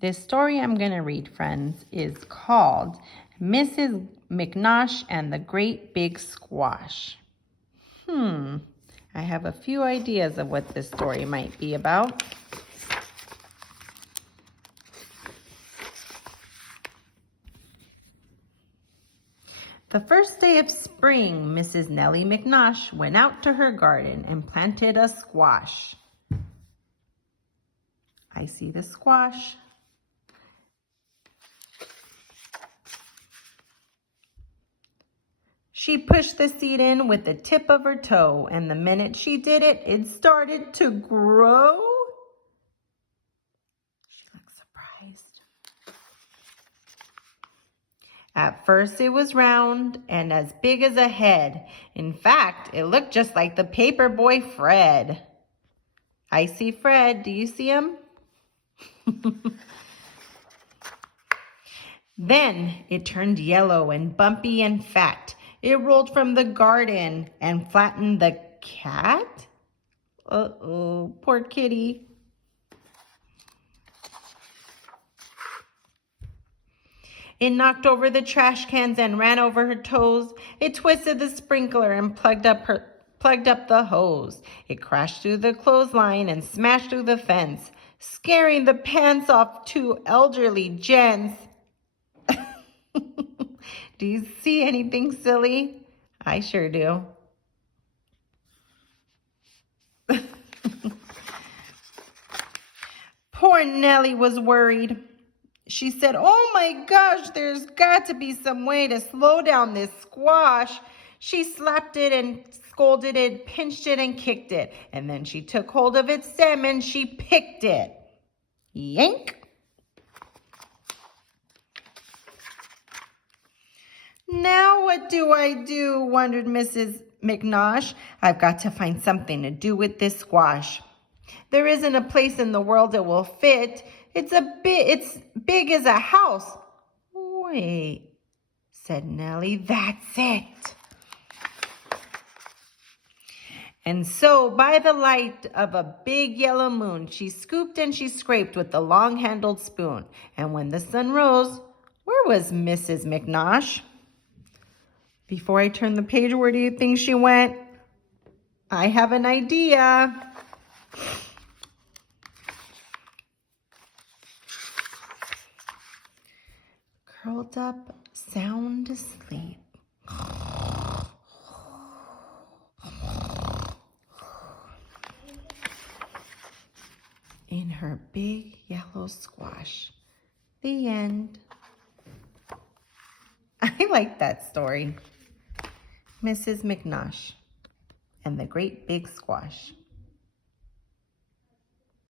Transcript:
This story I'm going to read, friends, is called Mrs. McNosh and the Great Big Squash. I have a few ideas of what this story might be about. The first day of spring, Mrs. Nellie McNosh went out to her garden and planted a squash. I see the squash. She pushed the seed in with the tip of her toe, and the minute she did it, it started to grow. She looked surprised. At first, it was round and as big as a head. In fact, it looked just like the paper boy Fred. I see Fred. Do you see him? Then it turned yellow and bumpy and fat. It rolled from the garden and flattened the cat. Uh-oh, poor kitty. It knocked over the trash cans and ran over her toes. It twisted the sprinkler and plugged up the hose. It crashed through the clothesline and smashed through the fence, scaring the pants off two elderly gents. Do you see anything silly? I sure do. Poor Nellie was worried. She said, "Oh my gosh, there's got to be some way to slow down this squash." She slapped it and scolded it, pinched it and kicked it. And then she took hold of its stem and she picked it. Yank! Now what do I do? Wondered Mrs. McNosh. I've got to find something to do with this squash. There isn't a place in the world it will fit. It's big as a house. Wait, said Nellie, that's it. And so by the light of a big yellow moon, she scooped and she scraped with the long-handled spoon. And when the sun rose, where was Mrs. McNosh? Before I turn the page, where do you think she went? I have an idea. Curled up, sound asleep. In her big yellow squash. The end. I like that story. Mrs. McNosh and the Great Big Squash.